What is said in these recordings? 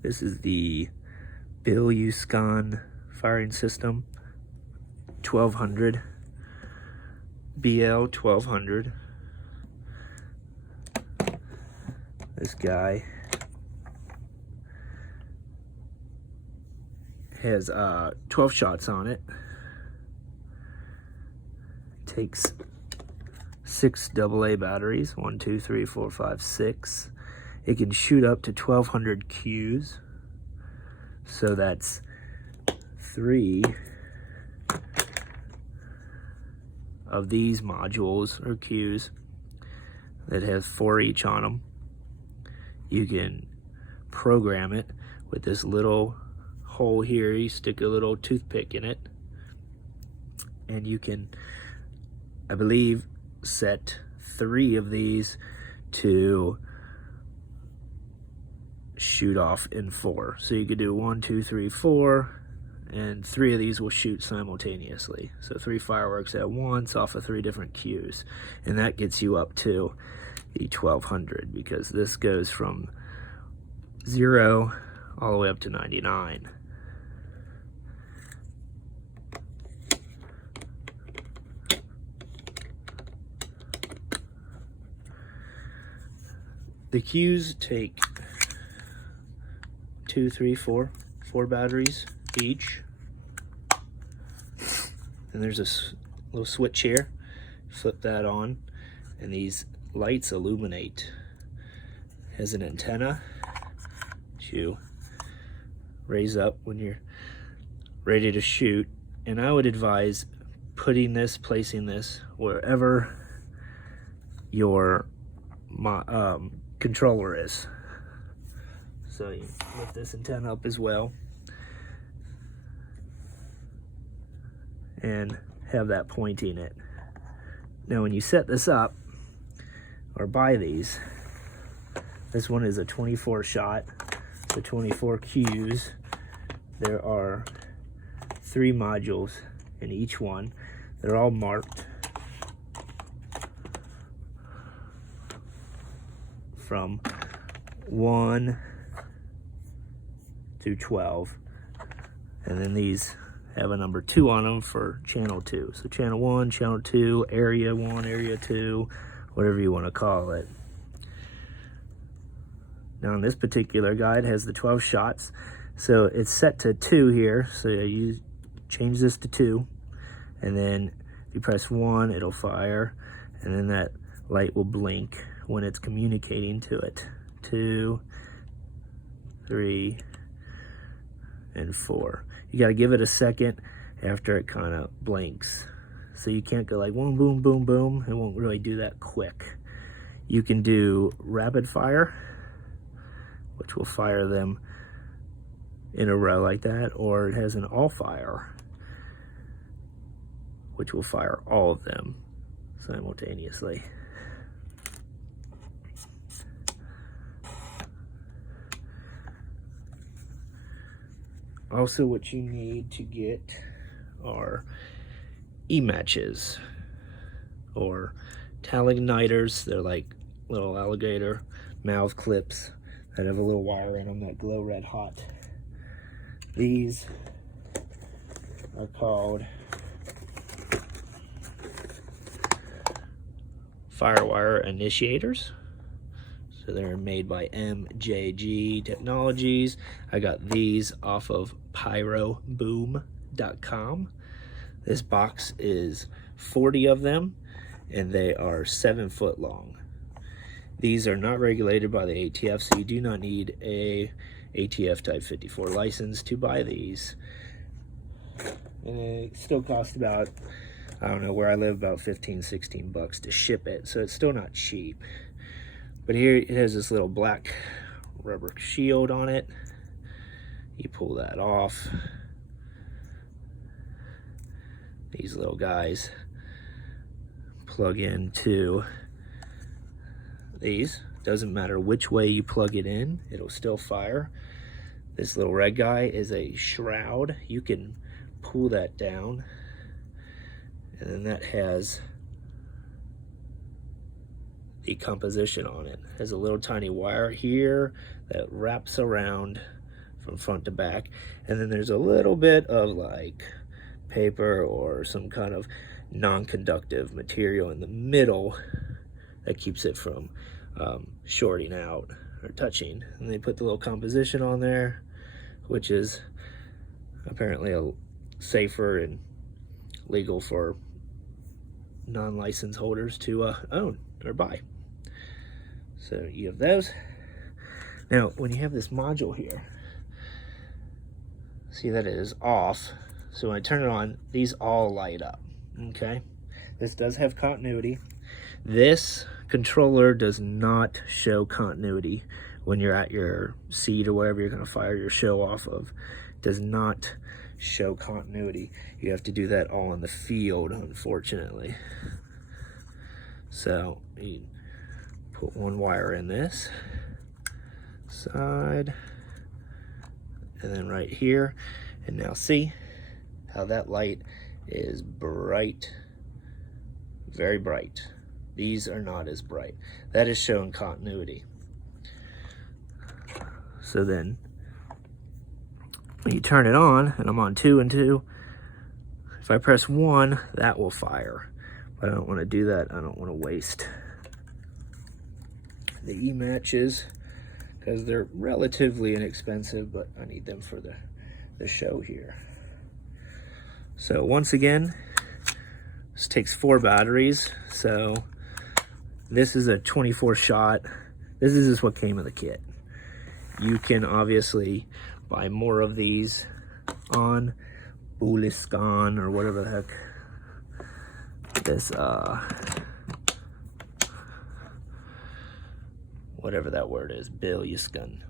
This is the Bilusocn firing system, 1200, BL-1200. This guy has 12 shots on it. Takes 6 AA batteries, 1, 2, 3, 4, 5, 6. It can shoot up to 1200 Qs. So that's 3 of these modules or Qs that have 4 each on them. You can program it with this little hole here. You stick a little toothpick in it, and you can, I believe, set 3 of these to shoot off in 4. So you could do 1, 2, 3, 4, and 3 of these will shoot simultaneously. So 3 fireworks at once off of 3 different Qs, and that gets you up to the 1200, because this goes from 0 all the way up to 99. The Qs take 2, 3, 4 batteries each. And there's this little switch here. Flip that on, and these lights illuminate. It has an antenna that you raise up when you're ready to shoot. And I would advise placing this wherever your controller is. So you lift this antenna up as well and have that pointing it. Now when you set this up or buy these, this one is a 24 shot, so 24 Qs. There are 3 modules in each one. They're all marked from 1 through 12, and then these have a number 2 on them for channel 2. So channel 1, channel 2, area 1, area 2, whatever you want to call it. Now in this particular guide has the 12 shots, so it's set to 2 here. So you change this to 2, and then if you press 1, it'll fire, and then that light will blink when it's communicating to it. 2, 3, and 4. You got to give it a second after it kind of blinks. So you can't go like boom, boom, boom, boom. It won't really do that quick. You can do rapid fire, which will fire them in a row like that, or it has an all fire, which will fire all of them simultaneously. Also, what you need to get are E-matches or taligniters. They're like little alligator mouth clips that have a little wire in them that glow red hot. These are called firewire initiators. So they're made by MJG Technologies. I got these off of pyroboom.com. This box is 40 of them, and they are 7 foot long. These are not regulated by the ATF, so you do not need a ATF Type 54 license to buy these. And it still costs about, I don't know, where I live, about 15, 16 bucks to ship it, so it's still not cheap. But here it has this little black rubber shield on it. You pull that off. These little guys plug into these. Doesn't matter which way you plug it in, it'll still fire. This little red guy is a shroud. You can pull that down, and then that has the composition on it. It has a little tiny wire here that wraps around from front to back. And then there's a little bit of like paper or some kind of non-conductive material in the middle that keeps it from shorting out or touching. And they put the little composition on there, which is apparently safer and legal for non-license holders to own or buy. So you have those. Now, when you have this module here, see that it is off. So when I turn it on, these all light up, okay? This does have continuity. This controller does not show continuity when you're at your seat or wherever you're gonna fire your show off of. It does not show continuity. You have to do that all in the field, unfortunately. So you put one wire in this side and then right here, and now see how that light is bright, very bright. These are not as bright. That is showing continuity. So then when you turn it on, and I'm on 2 and 2, if I press 1, that will fire. But I don't want to do that. I don't want to waste the E-matches because they're relatively inexpensive, but I need them for the show here. So once again, this takes 4 batteries. So this is a 24 shot. This is just what came in the kit. You can obviously buy more of these on Bilusocn or whatever the heck this whatever that word is, Bilusocn,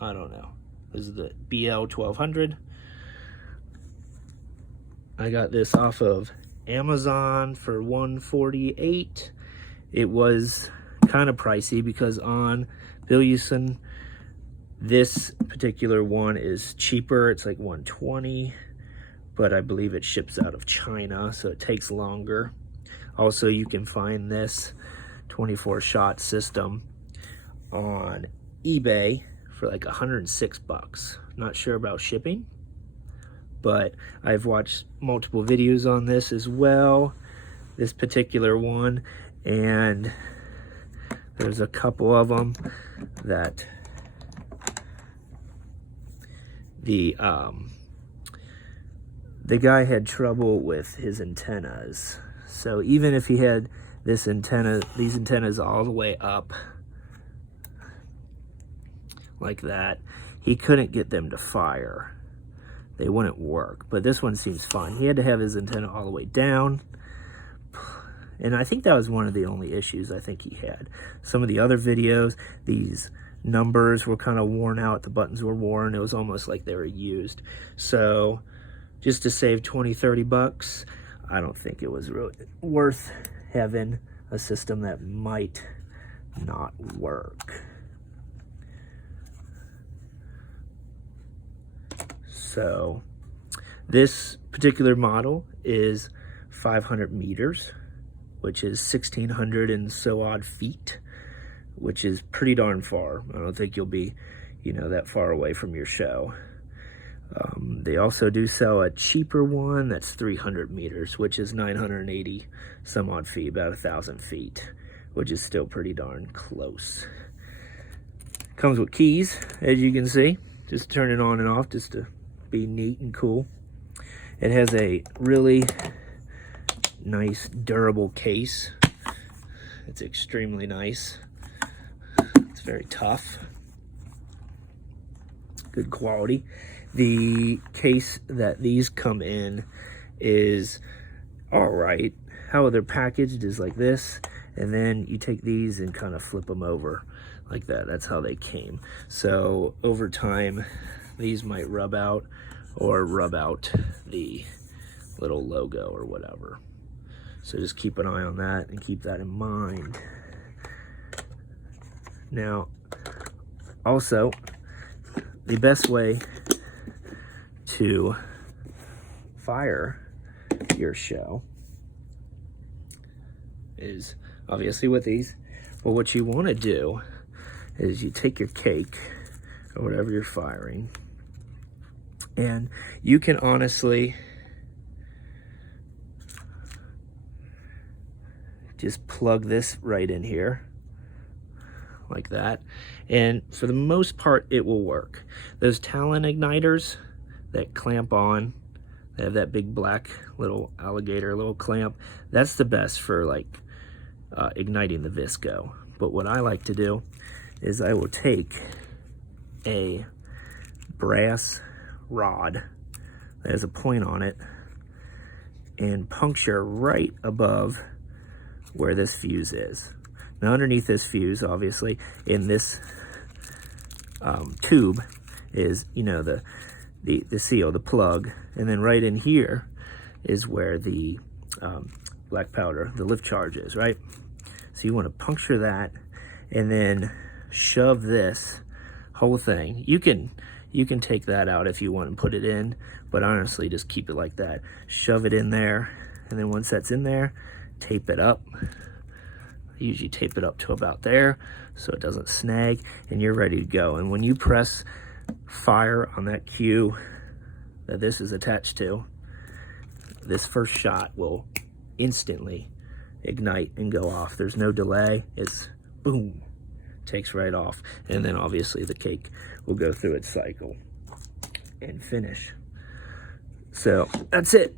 I don't know. This is the BL-1200. I got this off of Amazon for $148. It was kind of pricey because on Bilusocn, this particular one is cheaper. It's like $120, but I believe it ships out of China, so it takes longer. Also, you can find this 24 shot system on eBay for like 106 bucks. Not sure about shipping, but I've watched multiple videos on this as well, this particular one, and there's a couple of them that the guy had trouble with his antennas. So even if he had this antenna, these antennas all the way up like that, he couldn't get them to fire. They wouldn't work, but this one seems fine. He had to have his antenna all the way down. And I think that was one of the only issues I think he had. Some of the other videos, these numbers were kind of worn out. The buttons were worn. It was almost like they were used. So just to save 20-30 bucks, I don't think it was really worth having a system that might not work. So this particular model is 500 meters, which is 1,600 and so odd feet, which is pretty darn far. I don't think you'll be, that far away from your show. They also do sell a cheaper one that's 300 meters, which is 980 some odd feet, about 1,000 feet, which is still pretty darn close. Comes with keys, as you can see. Just turn it on and off just to be neat and cool. It has a really nice durable case. It's extremely nice. It's very tough. Good quality. The case that these come in is all right. How they're packaged is like this, and then you take these and kind of flip them over like that. That's how they came. So over time, these might rub out or rub out the little logo or whatever. So just keep an eye on that and keep that in mind. Now, also, the best way to fire your show is obviously with these, but what you want to do is you take your cake or whatever you're firing, and you can honestly just plug this right in here like that, and for the most part it will work. Those Talon igniters that clamp on, they have that big black little alligator little clamp, that's the best for like igniting the Visco. But what I like to do is I will take a brass rod that has a point on it and puncture right above where this fuse is. Now underneath this fuse, obviously, in this tube is, you know, the seal, the plug, and then right in here is where the black powder, the lift charge is, right? So you want to puncture that and then shove this whole thing. You can take that out if you want and put it in, but honestly just keep it like that. Shove it in there, and then once that's in there, tape it up. I usually tape it up to about there so it doesn't snag, and you're ready to go. And when you press fire on that cue that this is attached to, this first shot will instantly ignite and go off. There's no delay. It's boom, takes right off, and then obviously the cake will go through its cycle and finish. So that's it.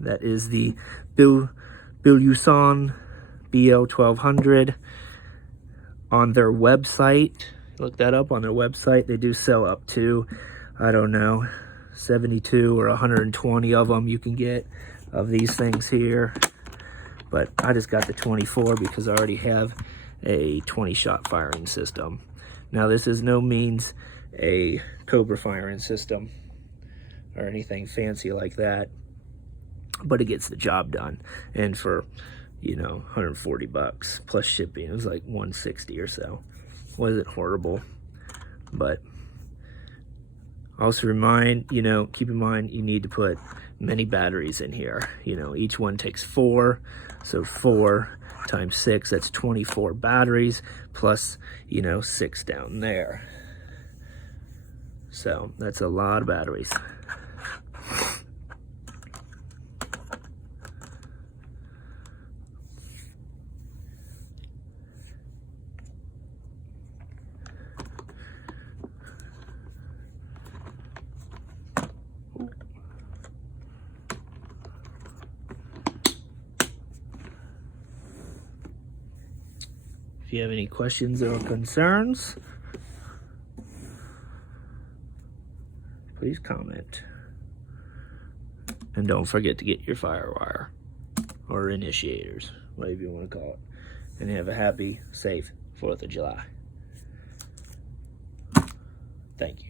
That is the Bilusocn BL-1200 on their website. Look that up on their website. They do sell up to, I don't know, 72 or 120 of them you can get of these things here. But I just got the 24 because I already have a 20-shot firing system. Now this is no means a Cobra firing system or anything fancy like that, but it gets the job done. And for, you know, 140 bucks plus shipping, it was like 160 or so. Wasn't horrible, but also keep in mind you need to put many batteries in here. You know, each one takes 4, so 4 times 6, that's 24 batteries, plus, you know, 6 down there. So that's a lot of batteries. If you have any questions or concerns, please comment. And don't forget to get your firewire or initiators, whatever you want to call it. And have a happy, safe 4th of July. Thank you.